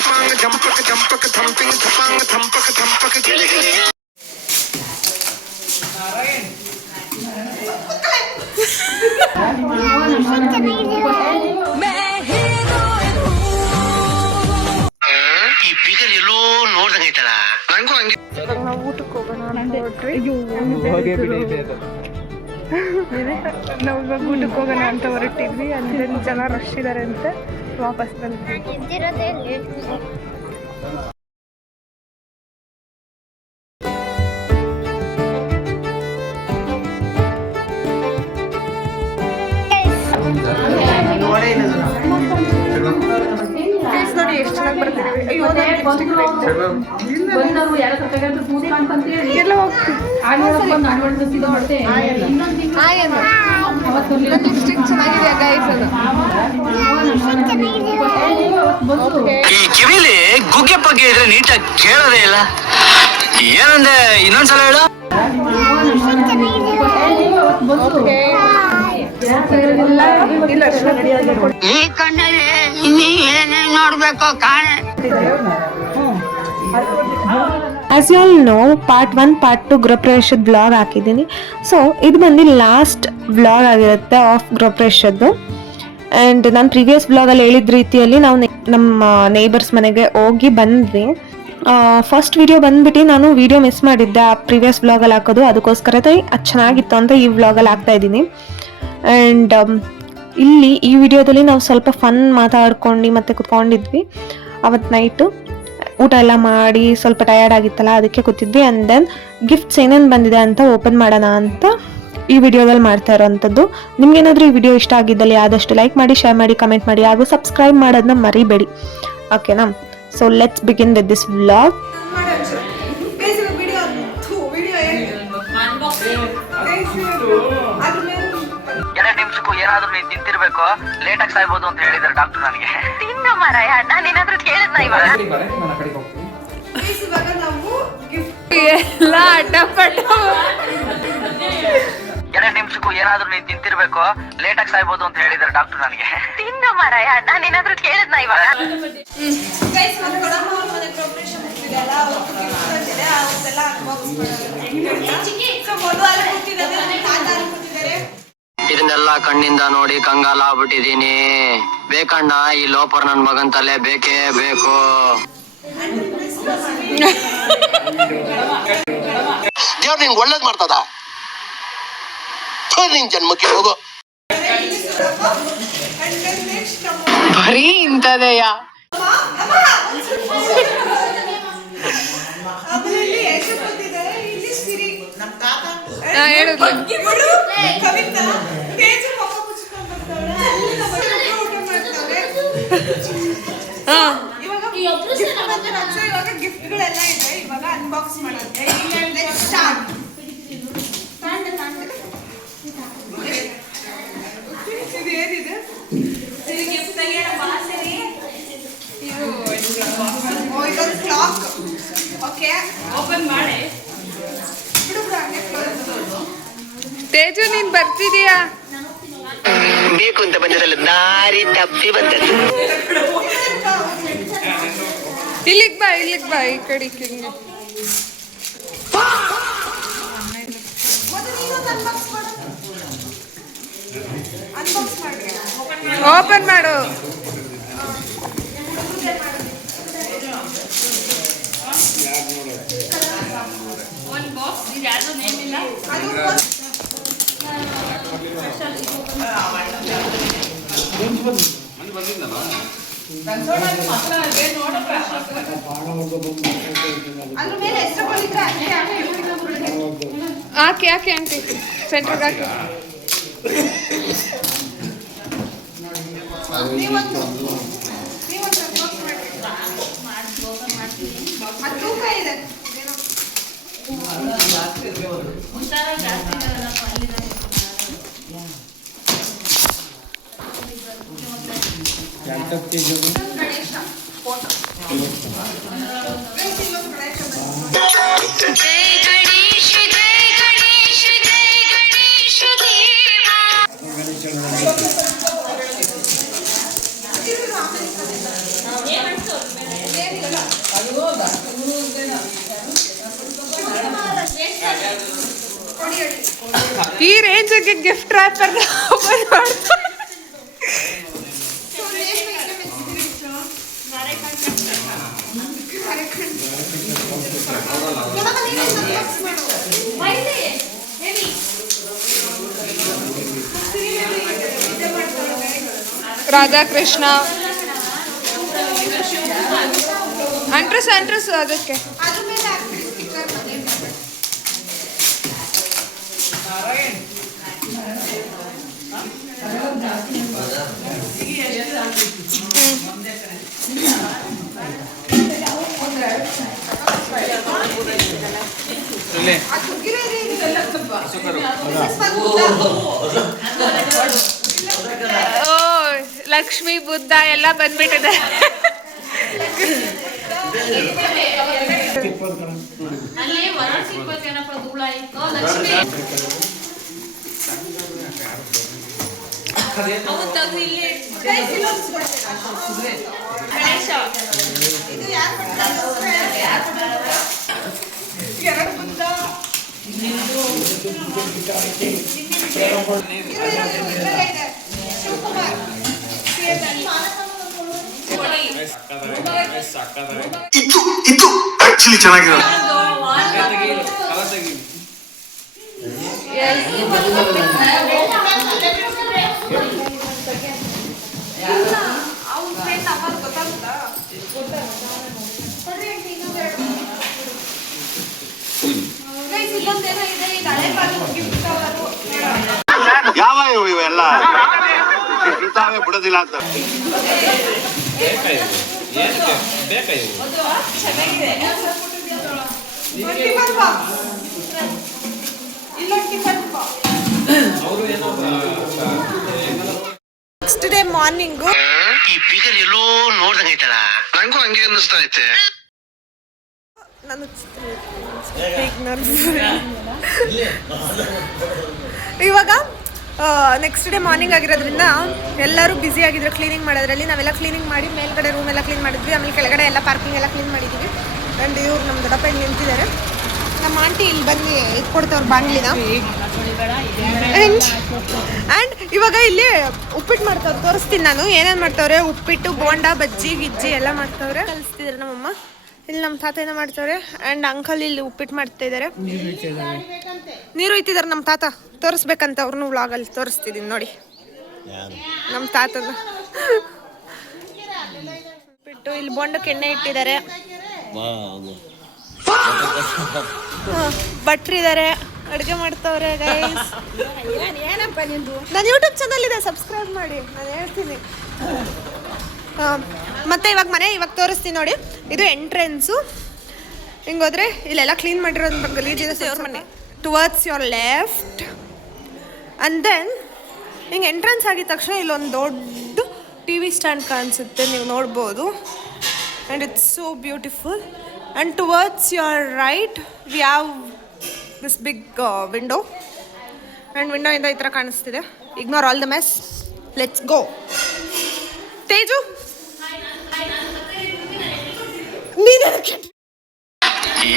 ಜಪಾಂಗ ಜಂಪಕ ಜಂಪಕ thumping ಥಪಾಂಗ ಥಂಪಕ ಥಂಪಕ ಗಿಳಿ ಗಿಳಿ. ಈ ಪಿಗರ್ ಎಲ್ಲೋ ನೋಡ್ದಂಗೈತಲ್ಲ ನಂಗೂ ಹಂಗೆ. ನಾವು ಊಟಕ್ಕೆ ಹೋಗೋಣ ನಾವು ಇವಾಗ ಊಟಕ್ಕೆ ಹೋಗೋಣ ಅಂತ ಹೊರಟಿದ್ವಿ. ಅಂದ್ರೆ ಜನ ರಶ್ ಇದ್ದಾರೆ ಅಂತ ವಾಪಸ್ ಬಂದ್ವಿ. ನೋಡಿ ಎಷ್ಟು ಚೆನ್ನಾಗಿ ಬರ್ತಿದ್ದೀವಿ. ಎಲ್ಲ ಹೋಗ್ತೀವಿ. ಚೆನ್ನಾಗಿದೆ ಗೈಸ್ ಅದು. ಈ ಕಿವಿಲಿ ಗುಗ್ಗೆ ಪಗ್ಗೆ ಇದ್ರೆ ನೀಟಾಗಿ ಕೇಳೋದೇ ಇಲ್ಲ. ಏನಂದ್ರೆ ಇನ್ನೊಂದ್ಸಲ ಹೇಳು. ಈ ಕಣ್ಣಲ್ಲಿ ನೀ ಏನೇ ನೋಡ್ಬೇಕು ಕಾಣೆ. As you all know part 1 part 2 ಗೃಹಪ್ರವೇಶದ ವ್ಲಾಗ್ ಹಾಕಿದ್ದೀನಿ. ಸೊ ಇದು ಬಂದು ಲಾಸ್ಟ್ ವ್ಲಾಗ್ ಆಗಿರುತ್ತೆ ಆಫ್ ಗೃಹಪ್ರವೇಶದ್ದು. ಆ್ಯಂಡ್ ನಾನು ಪ್ರೀವಿಯಸ್ ವ್ಲಾಗಲ್ಲಿ ಹೇಳಿದ ರೀತಿಯಲ್ಲಿ ನಾವು ನಮ್ಮ ನೇಬರ್ಸ್ ಮನೆಗೆ ಹೋಗಿ ಬಂದ್ವಿ. ಫಸ್ಟ್ ವಿಡಿಯೋ ಬಂದ್ಬಿಟ್ಟು ನಾನು ವಿಡಿಯೋ ಮಿಸ್ ಮಾಡಿದ್ದೆ ಆ ಪ್ರೀವಿಯಸ್ ವ್ಲಾಗಲ್ಲಿ ಹಾಕೋದು. ಅದಕ್ಕೋಸ್ಕರ ಅದು ಚೆನ್ನಾಗಿತ್ತು ಅಂತ ಈ ವ್ಲಾಗಲ್ಲಿ ಹಾಕ್ತಾ ಇದ್ದೀನಿ. ಆ್ಯಂಡ್ ಇಲ್ಲಿ ಈ ವಿಡಿಯೋದಲ್ಲಿ ನಾವು ಸ್ವಲ್ಪ ಫನ್ ಮಾತಾಡ್ಕೊಂಡು ಮತ್ತೆ ಕುತ್ಕೊಂಡಿದ್ವಿ. ಅವತ್ತು ನೈಟು ಊಟ ಎಲ್ಲ ಮಾಡಿ ಸ್ವಲ್ಪ ಟಯರ್ಡ್ ಆಗಿತ್ತಲ್ಲ, ಅದಕ್ಕೆ ಕೂತಿದ್ವಿ. ಆ್ಯಂಡ್ ದೆನ್ ಗಿಫ್ಟ್ಸ್ ಏನೇನು ಬಂದಿದೆ ಅಂತ ಓಪನ್ ಮಾಡೋಣ ಅಂತ ಈ ವಿಡಿಯೋದಲ್ಲಿ ಮಾಡ್ತಾ ಇರೋವಂಥದ್ದು. ನಿಮ್ಗೇನಾದರೂ ಈ ವಿಡಿಯೋ ಇಷ್ಟ ಆಗಿದ್ದಲ್ಲಿ ಆದಷ್ಟು ಲೈಕ್ ಮಾಡಿ, ಶೇರ್ ಮಾಡಿ, ಕಮೆಂಟ್ ಮಾಡಿ, ಹಾಗೂ ಸಬ್ಸ್ಕ್ರೈಬ್ ಮಾಡೋದನ್ನ ಮರಿಬೇಡಿ. ಓಕೆನಾ? So let's begin with this vlog. ಏನಾದ್ರೂ ನೀನ್ ತಿಂತಿರ್ಬೇಕು, ಲೇಟ್ ಆಗಿ ಸಾಯ್ಬೋದು ಅಂತ ಹೇಳಿದಾರೆ ಡಾಕ್ಟರ್ ನನಗೆ. ತಿನ್ನ ಮಾರಾಯ, ನಾನೇನಾದ್ರೂ ಕೇಳಿದ್ನ ಇವಾಗ? ಎಲ್ಲ ಅಡ್ಡಪಡ್ಡ 2 ನಿಮಿಷಕ್ಕೂ ಏನಾದ್ರೂ ನೀನ್ ತಿಂತಿರ್ಬೇಕು, ಲೇಟ್ ಆಗಿ ಸಾಯ್ಬೋದು ಅಂತ ಹೇಳಿದಾರೆ ಡಾಕ್ಟರ್ ನನಗೆ. ತಿನ್ನ ಮಾರಾಯ, ನಾನೇನಾದ್ರೂ ಕೇಳಿದ್ನ ಇವಾಗ? ಇದನ್ನೆಲ್ಲ ಕಣ್ಣಿಂದ ನೋಡಿ ಕಂಗಾಲ ಆಗ್ಬಿಟ್ಟಿದೀನಿ. ಬೇಕಣ್ಣ, ಈ ಲೋಪರ್ ನನ್ ಮಗನ್ ತಲೆ ಬೇಕೇ ಬೇಕು. ದೇವ್ರ ನಿಂಗೆ ಒಳ್ಳೇದ್ ಮಾಡ್ತದ. ನಿನ್ ಜನ್ಮಕ್ಕೆ ಹೋಗೋ. ಬರೀ ಇಂಥದೆಯ. ಇವಾಗ ಗಿಫ್ಟ್ಗಳೆಲ್ಲ ಇದೆ. ಇವಾಗ ಅನ್ಬಾಕ್ಸ್ ಮಾಡೋದು. ಇದು ಏನಿದೆ? ಇದೊಂದು ಕ್ಲಾಕ್. ಓಕೆ, ಓಪನ್ ಮಾಡಿ. ತೇಜು, ನೀನ್ ಬರ್ತಿದೀಯಾ? ಬೇಕು ಅಂತ ಬಂದಿರಲ್ಲ, ದಾರಿ ತಪ್ಪಿ ಬಂದದ್ದು. ಇಲ್ಲಿಗ್ ಬಾ, ಈ ಕಡೆ ಹಿಂಗೆ. ಓಪನ್ ಮಾಡು. ಹಾಕಿ ಆಂಟಿ, ಸೆಂಟ್ರಿಗೆ ಹಾಕಿ. ಈ ರೇಂಜಿಗೆ ಗಿಫ್ಟ್ ರ್ಯಾಪರ್ ರಾಧಾಕೃಷ್ಣ ಅಂಟ್ರಸ್ ಅದಕ್ಕೆ ಲಕ್ಷ್ಮಿ ಬುದ್ಧ ಎಲ್ಲ ಬಂದ್ಬಿಟ್ಟಿದೆ. ಇದು ಆಕ್ಚುಲಿ ಚೆನ್ನಾಗಿರೋದು. ಯಾವ ಇವೆಲ್ಲ ಇರ್ತಾವೆ ಬಿಡೋದಿಲ್ಲ ಅಂತ. ನೆಕ್ಸ್ಟ್ ಡೇ ಮಾರ್ನಿಂಗು ಈ ಫಿಗರ್ ಎಲ್ಲೋ ನೋಡ್ದಂಗೈತಲ್ಲ, ನಂಗೂ ಹಂಗೆ ಅನ್ನಿಸ್ತಾ ಐತೆ. ನಾನು ಇವಾಗ ನೆಕ್ಸ್ಟ್ ಡೇ ಮಾರ್ನಿಂಗ್ ಆಗಿರೋದ್ರಿಂದ ಎಲ್ಲರೂ ಬ್ಯುಸಿ ಆಗಿದ್ರು ಕ್ಲೀನಿಂಗ್ ಮಾಡೋದ್ರಲ್ಲಿ. ನಾವೆಲ್ಲ ಕ್ಲೀನಿಂಗ್ ಮಾಡಿ ಮೇಲ್ಗಡೆ ರೂಮ್ ಎಲ್ಲ ಕ್ಲೀನ್ ಮಾಡಿದ್ವಿ, ಆಮೇಲೆ ಕೆಳಗಡೆ ಎಲ್ಲ ಪಾರ್ಕಿಂಗ್ ಎಲ್ಲ ಕ್ಲೀನ್ ಮಾಡಿದ್ದೀವಿ. ಆ್ಯಂಡ್ ಇವ್ರು ನಮ್ಮ ದೊಡ್ಡಪ್ಪ ಇಲ್ಲಿ ನಿಂತಿದ್ದಾರೆ. ನಮ್ಮ ಆಂಟಿ ಇಲ್ಲಿ ಬಂದು ಇಟ್ಕೊಡ್ತವ್ರು ಬಾಂಡ್ಲಿನ. ಆ್ಯಂಡ್ ಇವಾಗ ಇಲ್ಲಿ ಉಪ್ಪಿಟ್ಟು ಮಾಡ್ತವ್ರು, ತೋರಿಸ್ತೀನಿ ನಾನು ಏನೇನು ಮಾಡ್ತವ್ರೆ. ಉಪ್ಪಿಟ್ಟು, ಬೋಂಡ, ಬಜ್ಜಿ ಗಿಜ್ಜಿ ಎಲ್ಲ ಮಾಡ್ತವ್ರೆ, ಕಲಿಸ್ತಿದ್ದಾರೆ ನಮ್ಮಮ್ಮ. ಇಲ್ಲಿ ನಮ್ಮ ತಾತ ಏನೋ ಮಾಡ್ತವ್ರೆ. ಆ್ಯಂಡ್ ಅಂಕಲ್ ಇಲ್ಲಿ ಉಪ್ಪಿಟ್ಟು ಮಾಡ್ತಾ ಇದ್ದಾರೆ, ನೀರು ಇತ್ತಿದ್ದಾರೆ ನಮ್ಮ ತಾತ. ತೋರಿಸ್ಬೇಕಂತ ಅವ್ರನ್ನೂ ವ್ಲಾಗಲ್ಲಿ ತೋರಿಸ್ತಿದ್ದೀನಿ ನೋಡಿ ನಮ್ಮ ತಾತನ ಉಪ್ಪಿಟ್ಟು. ಇಲ್ಲಿ ಬೋಂಡಕ್ಕೆ ಎಣ್ಣೆ ಇಟ್ಟಿದ್ದಾರೆ, ಭಟ್ರಿದ್ದಾರೆ, ಅಡುಗೆ ಮಾಡ್ತವ್ರೆ ಗೈಸ್. ನನ್ನ ಯೂಟ್ಯೂಬ್ ಚಾನಲ್ ಇದೆ, ಸಬ್ಸ್ಕ್ರೈಬ್ ಮಾಡಿ, ನಾನು ಹೇಳ್ತೀನಿ. ಮತ್ತೆ ಇವಾಗ ತೋರಿಸ್ತೀನಿ ನೋಡಿ. ಇದು ಎಂಟ್ರೆನ್ಸು. ಹಿಂಗೋದ್ರೆ ಇಲ್ಲೆಲ್ಲ ಕ್ಲೀನ್ ಮಾಡಿರೋದು ಗಲೀಜಿದೆ ದೇವ್ರ ಮನೆ. Towards your left and then ಹಿಂಗೆ ಎಂಟ್ರೆನ್ಸ್ ಆಗಿದ ತಕ್ಷಣ ಇಲ್ಲೊಂದು ದೊಡ್ಡ ಟಿ ವಿ ಸ್ಟ್ಯಾಂಡ್ ಕಾಣಿಸುತ್ತೆ, ನೀವು ನೋಡ್ಬೋದು. And it's so beautiful. And towards your right we have this big window. And ವಿಂಡೋಯಿಂದ ಈ ಥರ ಕಾಣಿಸ್ತಿದೆ. Ignore all the mess, let's go. Teju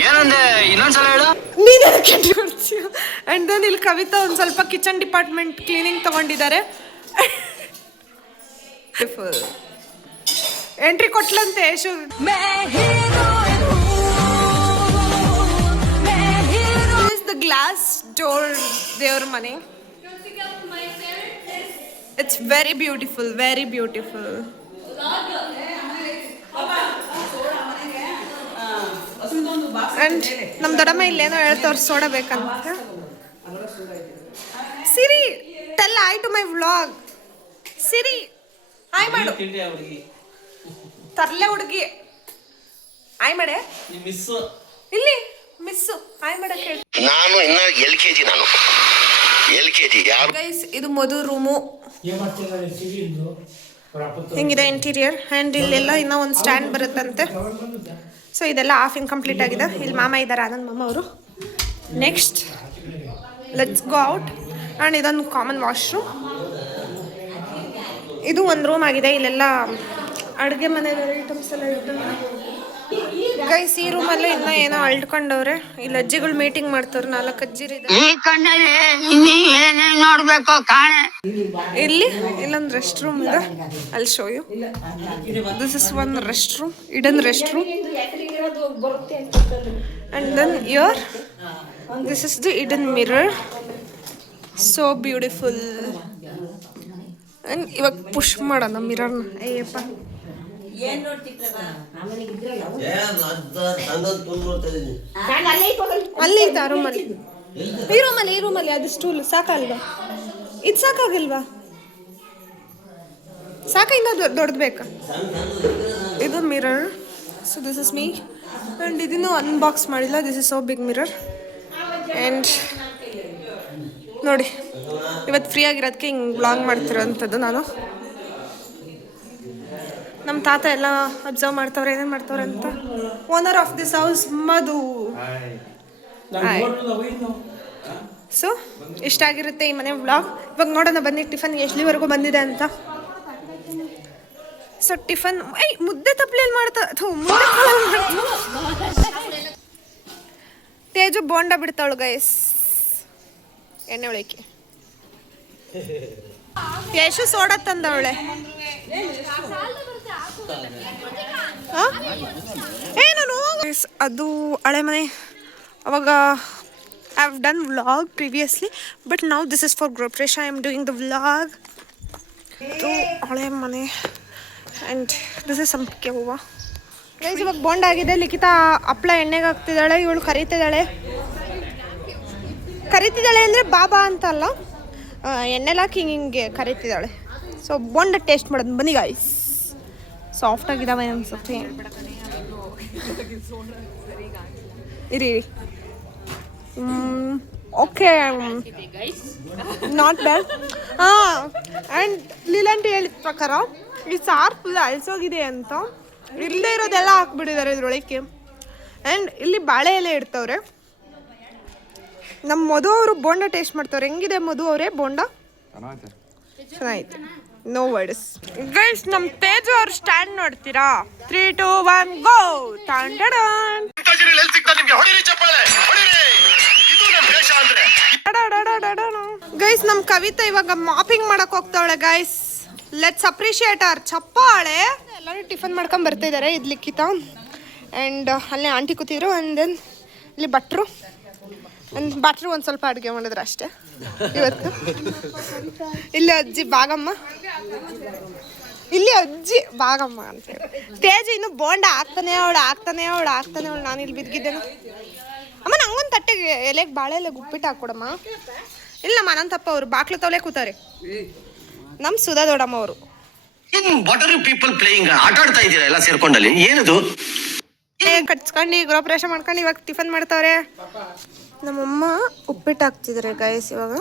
ಏನಂದೆ ಇನ್ನೊಂದ್ಸಲ ಹೇಳು. ಆ್ಯಂಡ್ ದೆನ್ ಇಲ್ಲಿ ಕವಿತಾ ಒಂದು ಸ್ವಲ್ಪ ಕಿಚನ್ ಡಿಪಾರ್ಟ್ಮೆಂಟ್ ಕ್ಲೀನಿಂಗ್ ತಗೊಂಡಿದ್ದಾರೆ. ಎಂಟ್ರಿ ಕೊಟ್ಲಂತೆ ಯಶು. ದ ಗ್ಲಾಸ್ ಡೋರ್ ದೇವ್ರ ಮನೆ. It's very beautiful, very beautiful. And ನಮ್ಮ ದೊಡ್ಡಮ್ಮ ಇಲ್ಲೇನೋ ಹೇಳ್ತವ್ರು ಸೋಡಾ ಬೇಕಂತ. Siri tell I to my vlog. Siri hi ಮಾಡು. ತರ್ಲೆ ಹುಡುಗಿ ಹಾಯ್ ಮಾಡೆ. ಇಲ್ಲಿ ಮಿಸ್ಸು ಹಾಯ್ ಮಾಡಕ್ಕೆ ಹೇಳಿ. ನಾನು ಇನ್ನ LKG ಗೈಸ್ ಇದು ಮಧು ರೂಮು. ಹಿಂಗಿದೆ ಇಂಟೀರಿಯರ್. ಆ್ಯಂಡ್ ಇಲ್ಲೆಲ್ಲ ಇನ್ನೂ ಒಂದು ಸ್ಟ್ಯಾಂಡ್ ಬರುತ್ತಂತೆ. ಸೊ ಇದೆಲ್ಲ ಹಾಫ್ ಇನ್ಕಂಪ್ಲೀಟ್ ಆಗಿದೆ. ಇಲ್ಲಿ ಮಾಮ ಇದ್ದಾರೆ, ಆನಂದ್ ಮಾಮ ಅವರು. Next let's go out. And ಇದೊಂದು ಕಾಮನ್ ವಾಶ್ರೂಮ್. ಇದು ಒಂದು ರೂಮ್ ಆಗಿದೆ. ಇಲ್ಲೆಲ್ಲ ಅಡುಗೆ ಮನೆ ಐಟಮ್ಸ್ ಎಲ್ಲ ಇರ್ತವೆ. ಗೈಸ್ ಈ ರೂಮಲ್ಲಿ ಇನ್ನ ಏನೋ ಅಳ್ಕೊಂಡವ್ರೆ. ಇಲ್ಲಿ ಅಜ್ಜಿಗಳು ಮೀಟಿಂಗ್ ಮಾಡ್ತವ್ರೆ. 4 ಅಜ್ಜಿರಿದೆ. ಈ ಕಣ್ಣಲ್ಲಿ ಇನ್ನೀ ಏನೇನ್ ನೋಡ್ಬೇಕು ಕಾಣೆ. ಇಲ್ಲಿ ಇಲ್ಲೊಂದು ರೆಸ್ಟ್ ರೂಮ್ ಇದೆ. ಅಲ್ಲಿ show you. This is one rest room, hidden rest room. And then here this is the hidden mirror. So beautiful. And ಇವಾಗ ಪುಷ್ ಮಾಡೋಣ ಮಿರರ್ನ. ಅಯ್ಯಪ್ಪ ಅಲ್ಲಿ ಐತೆ ಆ ರೂಮಲ್ಲಿ. ಈ ರೂಮಲ್ಲಿ ಅದು ಸ್ಟೂಲ್ ಸಾಕಲ್ವಾ? ಇದು ಸಾಕಾಗಿಲ್ವಾ? ಸಾಕ ಇನ್ನ ದೊಡ್ಡದು ಬೇಕಾ? ಇದು mirror. So this is me. And ಇದನ್ನು ಅನ್ಬಾಕ್ಸ್ ಮಾಡಿಲ್ಲ. This is so big mirror. And ನೋಡಿ, ಇವತ್ತು ಫ್ರೀ ಆಗಿರೋದಕ್ಕೆ ಹಿಂಗೆ ವ್ಲಾಗ್ ಮಾಡ್ತಿರೋಂಥದ್ದು ನಾನು. ನಮ್ಮ ತಾತ ಎಲ್ಲ ಅಬ್ಸರ್ವ್ ಮಾಡ್ತವ್ರೆ, ಏನೇನು ಮಾಡ್ತವ್ರೆ ಅಂತ. Owner of this house Madhu. So ಇಷ್ಟ ಆಗಿರುತ್ತೆ ಈ ಮನೆ ವ್ಲಾಗ್. ಇವಾಗ ನೋಡೋಣ ಬನ್ನಿ ಟಿಫನ್ ಎಷ್ಟಲಿವರೆಗೂ ಬಂದಿದೆ ಅಂತ. ಸೊ ಟಿಫನ್ ಮುದ್ದೆ ತಪ್ಪಲೆಯಲ್ಲಿ ಮಾಡ್ತಾ ತೇಜು ಬೋಂಡ ಬಿಡ್ತಾವಳು ಗೈಸ್. ಎಣ್ಣೆ ಒಳಕ್ಕೆ ಯಶು ಸೋಡಾ ತಂದವಳೆ. ನಾನು ಅದು ಹಳೆ ಮನೆ. ಅವಾಗ I have done vlog previously, but now this is for ಗೃಹಪ್ರವೇಶ. I am doing the vlog. ಇದು ಹಳೆ ಮನೆ. ಆ್ಯಂಡ್ ದಿಸ್ ಇಸ್ ಸಂಪಿಗೆ ಹೂವು. ಗೈಸ್ ಇವಾಗ ಬೋಂಡ್ ಆಗಿದೆ. ಲಿಖಿತ ಹಪ್ಳ ಎಣ್ಣೆಗೆ ಹಾಕ್ತಿದ್ದಾಳೆ. ಇವಳು ಕರೀತಿದ್ದಾಳೆ ಅಂದರೆ ಬಾಬಾ ಅಂತ ಅಲ್ಲ, ಎಣ್ಣೆಲಿ ಹಾಕಿ ಹಿಂಗೆ ಕರೀತಿದ್ದಾಳೆ. ಸೊ ಬೋಂಡ ಟೇಸ್ಟ್ ಮಾಡೋದು ಬನ್ನಿ ಗಾಯ್ಸ್. ಸಾಫ್ಟ್ ಆಗಿದಾವೆ ಅನ್ಸುತ್ತೆ. ಇರಿ ಓಕೆ, ನಾಟ್ ಬ್ಯಾಡ್. ಆ್ಯಂಡ್ ಲೀಲಾಂಟಿ ಹೇಳಿದ ಪ್ರಕಾರ ಈ ಸಾರು ಫುಲ್ ಅಳ್ಸೋಗಿದೆ ಅಂತ. ಇಲ್ಲದೆ ಇರೋದೆಲ್ಲ ಹಾಕ್ಬಿಟ್ಟಿದ್ದಾರೆ ಇದ್ರೊಳಗೆ. ಆ್ಯಂಡ್ ಇಲ್ಲಿ ಬಾಳೆ ಎಲೆ ಇಡ್ತವ್ರೆ. ನಮ್ಮ ಮಧು ಅವರು ಬೋಂಡ ಟೇಸ್ಟ್ ಮಾಡ್ತವ್ರೆ. ಹೆಂಗಿದೆ ಮಧು ಅವರೇ ಬೋಂಡ? ಚೆನ್ನಾಗಿದೆ. No words. ಗೈಸ್ ನಮ್ಮ ತೇಜು ಅವ್ರ ಸ್ಟ್ಯಾಂಡ್ ನೋಡ್ತೀರಾ? 3, 2, 1 ಗೋ. ಗೈಸ್ ನಮ್ಮ ಕವಿತಾ ಇವಾಗ ಮಾಪಿಂಗ್ ಮಾಡಕ್ ಹೋಗ್ತಾವಳೆ. ಗೈಸ್ ಲೆಟ್ಸ್ ಅಪ್ರಿಶಿಯೇಟ್ ಅವರ್ ಚಪ್ಪಾಳೆ. ಎಲ್ಲರೂ ಟಿಫನ್ ಮಾಡ್ಕೊಂಡ್ ಬರ್ತಾ ಇದ್ದಾರೆ. ಇದು ಲಿಖಿತ ಆ್ಯಂಡ್ ಅಲ್ಲೇ ಆಂಟಿ ಕೂತಿದ್ರು. ಆ್ಯಂಡ್ ದೆನ್ ಇಲ್ಲಿ ಭಟ್ರು ಒಂದು ಸ್ವಲ್ಪ ಅಡುಗೆ ಮಾಡಿದ್ರು ಅಷ್ಟೇ ಇವತ್ತು. ಇಲ್ಲಿ ಅಜ್ಜಿ ಭಾಗಮ್ಮ, ಇಲ್ಲಿ ಅಜ್ಜಿ ಭಾಗಮ್ಮ ಅಂತೇಳಿ. ತೇಜು ಇನ್ನು ಬೋಂಡ ಆಗ್ತಾನೆ ಅವಳು. ನಾನು ಇಲ್ಲಿ ಬಿದ್ದಿದ್ದೇನು. ಅಮ್ಮ ನಂಗೊಂದು ತಟ್ಟೆಗೆ ಎಲೆಗೆ ಬಾಳೆ ಎಲೆಗೆ ಉಪ್ಪಿಟ್ಟು ಹಾಕ್ಕೊಡಮ್ಮ. ಇಲ್ಲಮ್ಮ ನನ್ನ ತಪ್ಪ. ಅವರು ಬಾಕ್ಲು ತವಲೆ ಕೂತಾರೆ. ನಮ್ಮ ಸುಧಾ ದೊಡ್ಡಮ್ಮ ಅವರು. What are you people playing? ಆಟ ಆಡ್ತಾ ಇದ್ದೀರಾ ಎಲ್ಲ ಸೇರ್ಕೊಂಡಲ್ಲಿ? ಏನದು ಕಟ್ಸ್ಕೊಂಡು ಗೃಹಪ್ರವೇಶ ಮಾಡ್ಕೊಂಡು ಇವಾಗ ಟಿಫನ್ ಮಾಡ್ತಾವ್ರೆ. ನಮ್ಮಮ್ಮ ಉಪ್ಪಿಟ್ಟು ಹಾಕ್ತಿದ್ದಾರೆ ಗೈಸ್. ಇವಾಗ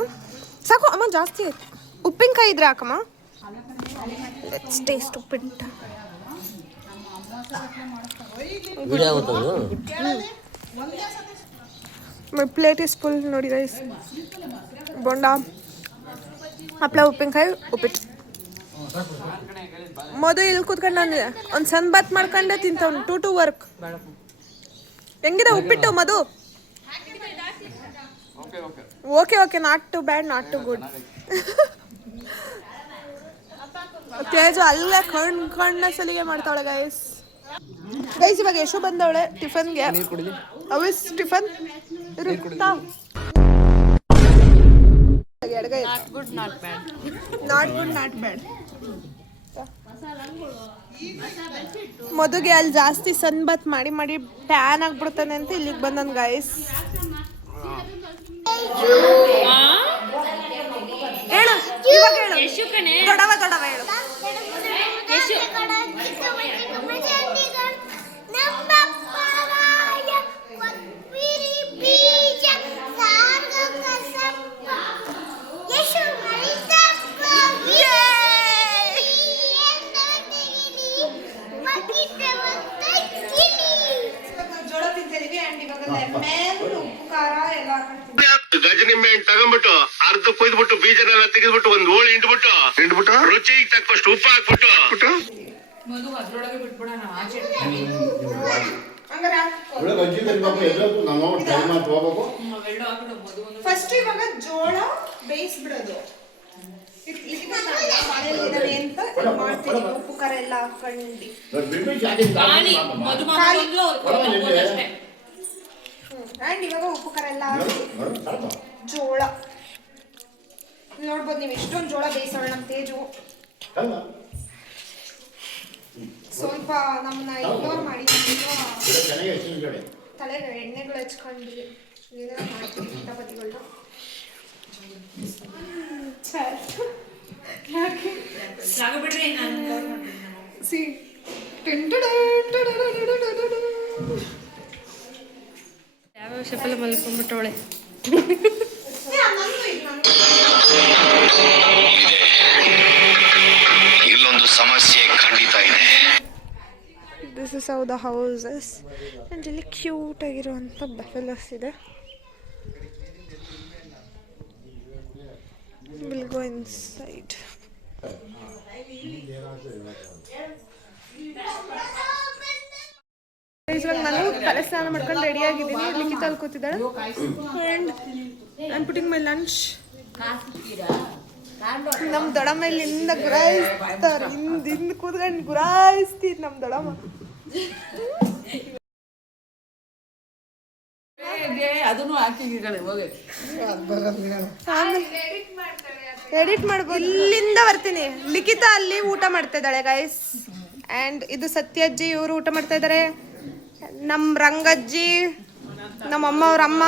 ಸಾಕು ಅಮ್ಮ, ಜಾಸ್ತಿ ಆಯ್ತು. ಉಪ್ಪಿನಕಾಯಿ ಇದ್ರೆ ಹಾಕಮ್ಮ. Let's taste uppittu. My plate is full ನೋಡಿ ಗೈಸ್. ಬೋಂಡ, ಹಪ್ಪಳ, ಉಪ್ಪಿನಕಾಯಿ, ಉಪ್ಪಿಟ್ಟು. ಮಧು ಇಲ್ಲಿ ಕೂತ್ಕೊಂಡು ಅಂದಿದೆ ಒಂದು ಸಣ್ಣ ಬಾತ್ ಮಾಡ್ಕೊಂಡೆ ತಿಂತವ್ನು. 2 to ವರ್ಕ್. ಹೆಂಗಿದೆ ಉಪ್ಪಿಟ್ಟು Madhu? Okay, not too bad, not too good. Teju ಅಲ್ಲೇ ಕಣ್ಣ ಸಲಿಗೆ ಮಾಡ್ತಾವಳೆ ಗೈಸ್. ಇವಾಗ ಯಶು ಬಂದವಳೆ ಟಿಫನ್ಗೆ. ಅವಿಸ್ ಟಿಫನ್ ನಾಟ್ ಬ್ಯಾಡ್. ಮದುಗೆ ಅಲ್ಲಿ ಜಾಸ್ತಿ ಸನ್ಬತ್ ಮಾಡಿ ಟ್ಯಾನ್ ಆಗ್ಬಿಡ್ತಾನೆ ಅಂತ ಇಲ್ಲಿಗೆ ಬಂದನ್ ಗೈಸ್. ಹೇಳು ಇವಾಗ ಹೇಳು. ದೊಡವ ಹೇಳು. ಗಜನಿಂಬೆ ಹಣ್ಣು ತಗೊಂಡ್ಬಿಟ್ಟು ಅರ್ಧ ಕೊಯ್ದ್ಬಿಟ್ಟು ಬೀಜನೆಲ್ಲ ತೆಗೆದ್ಬಿಟ್ಟು ಒಂದ್ ಹೋಳಿ ಹಿಂಡ್ಬಿಟ್ಟು ರುಚಿಗೆ ತಕ್ಕಷ್ಟು ಉಪ್ಪು ಹಾಕ್ಬಿಟ್ಟು ಹಂಗಾರೆ ಒಳ್ಳೆ ಗಂಜಿ ಕರಿಬೇಕು ಎದ್ದು ನಮ್ಮ ಟೈಮ್ ಮಾಡಿ ಹೋಗ್ಬೇಕು. ಫಸ್ಟ್ ಇವಾಗ ಜೋಳ ಬೇಯಿಸ್ಬಿಡೋದು. ಬಾಳೆಲೆ ಅಂತ ಮಾಡ್ತೀನಿ, ಉಪ್ಪು ಖಾರ ಎಲ್ಲ ಹಾಕೊಂಡು. ಆ್ಯಂಡ್ ಇವಾಗ ಉಪ್ಪು ಖಾರ ಎಲ್ಲ ಹಾಕಿ ಜೋಳ ನೋಡ್ಬೋದು ನೀವು ಎಷ್ಟೊಂದು ಜೋಳ ಬೇಯಿಸೋಣ ನಮ್ಮ ತೇಜು. ಸ್ವಲ್ಪ ನಮ್ಮನ್ನ ಇಗ್ನೋರ್ ಮಾಡಿ ತಲೆಗೆ ಎಣ್ಣೆಗಳು ಹಚ್ಕೊಂಡು ಏನೇನೋ ಮಾಡ್ತೀವಿ ಕಿತಾಪತಿಗಳನ್ನ. ಯಾವ್ಯಾವ ಶೆಪ್ಪಲ್ಲಿ ಮಲ್ಕೊಂಡ್ಬಿಟ್ಟವಳೆ. ಇಲ್ಲೊಂದು ಸಮಸ್ಯೆ ಖಂಡಿತ ಇದೆ. This is how the houses. And ಇಲ್ಲಿ ಕ್ಯೂಟ್ ಆಗಿರುವಂಥ ಬಫೆಲೋಸ್ ಇದೆ. Will go inside. ಇವಾಗ ನಾನು ತಲೆ ಸ್ನಾನ ಮಾಡ್ಕೊಂಡು ರೆಡಿ ಆಗಿದ್ದೀನಿ. ಲಿಖಿತ ಅಲ್ಲಿ ಕೂತಿದ್ದಾಳೆ. And I am putting my lunch. ನಮ್ಮ ದೊಡ್ಡಮ್ಮ ಇಲ್ಲಿಂದ ಗುರಾಯಿಸ್ತಾರೆ. ಹಿಂದಿಂದ ಕೂತ್ಕೊಂಡು ಗುರಾಯಿಸ್ತೀರಿ ನಮ್ಮ ದೊಡ್ಡಮ್ಮ. ಎಡಿಟ್ ಮಾಡ್ಬೋದು. ಇಲ್ಲಿಂದ ಬರ್ತೀನಿ. ಲಿಖಿತ ಅಲ್ಲಿ ಊಟ ಮಾಡ್ತಾ ಇದ್ದಾಳೆ ಗೈಸ್. ಆ್ಯಂಡ್ ಇದು ಸತ್ಯಜ್ಜಿ, ಇವರು ಊಟ ಮಾಡ್ತಾ ಇದ್ದಾರೆ. ನಮ್ಮ ರಂಗಜ್ಜಿ, ನಮ್ಮ ಅಮ್ಮ ಅವ್ರ ಅಮ್ಮ,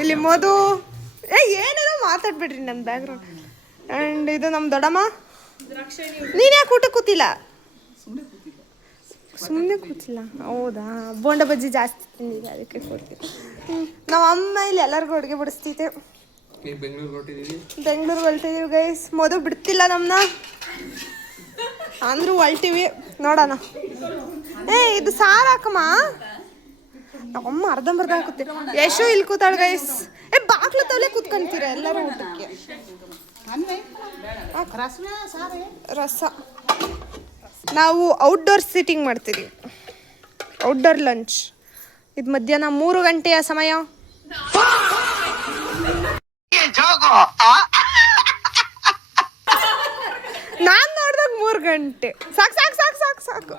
ಇಲ್ಲಿ ಮೋದು. ಏನೇನೋ ಮಾತಾಡ್ಬಿಡ್ರಿ ನನ್ನ ಬ್ಯಾಕ್ಗ್ರೌಂಡ್. ಆ್ಯಂಡ್ ಇದು ನಮ್ಮ ದೊಡ್ಡಮ್ಮ. ನೀನು ಯಾಕೆ ಊಟ ಕೂತಿಲ್ಲ? ಸುಮ್ಮನೆ ಕೂತಿಲ್ಲ. ಹೌದಾ, ಬೋಂಡ ಬಜ್ಜಿ ಜಾಸ್ತಿ ತಿಂದಿದೆ ಅದಕ್ಕೆ ಕೂತಿಲ್ಲ. ನಮ್ಮ ಅಮ್ಮ ಇಲ್ಲಿ ಎಲ್ಲರಿಗೂ ಅಡುಗೆ ಬಿಡಿಸ್ತೈತೆ. ಬೆಂಗಳೂರಿಗೆ ಹೊಲ್ಟಿದ್ದೀವಿ ಗೈಸ್. ಮೋದು ಬಿಡ್ತಿಲ್ಲ ನಮ್ಮನ್ನ, ಅಂದ್ರೂ ಹೊಲ್ಟಿವಿ. ನೋಡೋಣ. ಇದು ಸಾರು ಹಾಕಮ್ಮ. ನಮ್ಮಮ್ಮ ಅರ್ಧಂಬರ್ಧ ಹಾಕುತ್ತೆ. ಯಶು ಇಲ್ಲಿ ಕೂತಾಳ ಗೈಸ್. ಬಾಗ್ಲು ತಲೆ ಕೂತ್ಕೊಂತೀರ ಎಲ್ಲರೂ ಊಟಕ್ಕೆ. ರಸ. ನಾವು ಔಟ್ಡೋರ್ ಸೀಟಿಂಗ್ ಮಾಡ್ತೀವಿ, ಔಟ್ಡೋರ್ ಲಂಚ್. ಇದು ಮಧ್ಯಾಹ್ನ 3 ಗಂಟೆಯ ಸಮಯ. ನಾನು ನೋಡಿದಾಗ 3 ಗಂಟೆ. ಸಾಕು ಸಾಕು ಸಾಕು ಸಾಕು ಸಾಕು.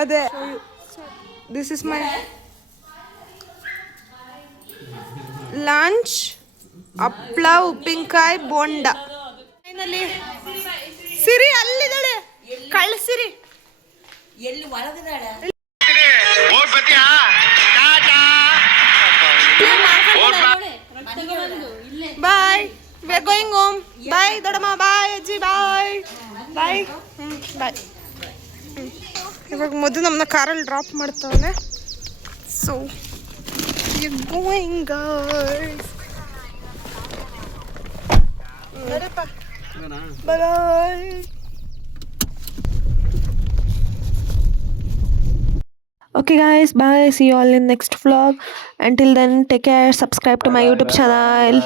ಅದೇ ದಿಸ್ ಇಸ್ ಮೈ ಲಂಚ್. ಹಪ್ಳ, ಉಪ್ಪಿನಕಾಯಿ, ಬೋಂಡ. ಫೈನಲಿ ಸಿರಿ ಅಲ್ಲಿದ್ದಾಳೆ. ಕಳ್ಸಿರಿ. ಎಲ್ಲಿ ಒಳಗಿದಾಳೆ? ಬಾಯ್, ವಿ ಆರ್ ಗೋಯಿಂಗ್ ಹೋಮ್. ಬಾಯ್ ದೊಡ್ಡಮ್ಮ, ಬಾಯ್ ಅಜ್ಜಿ, ಬಾಯ್ ಬಾಯ್. ಬಾಯ್. ಇವಾಗ ಮೊದಲು ನಮ್ಮನ್ನ ಕಾರಲ್ಲಿ ಡ್ರಾಪ್ ಮಾಡ್ತಾವನೆ. So you going guys. Bye. Okay guys, bye. See you all in next vlog. Until then, take care. Subscribe to my YouTube channel.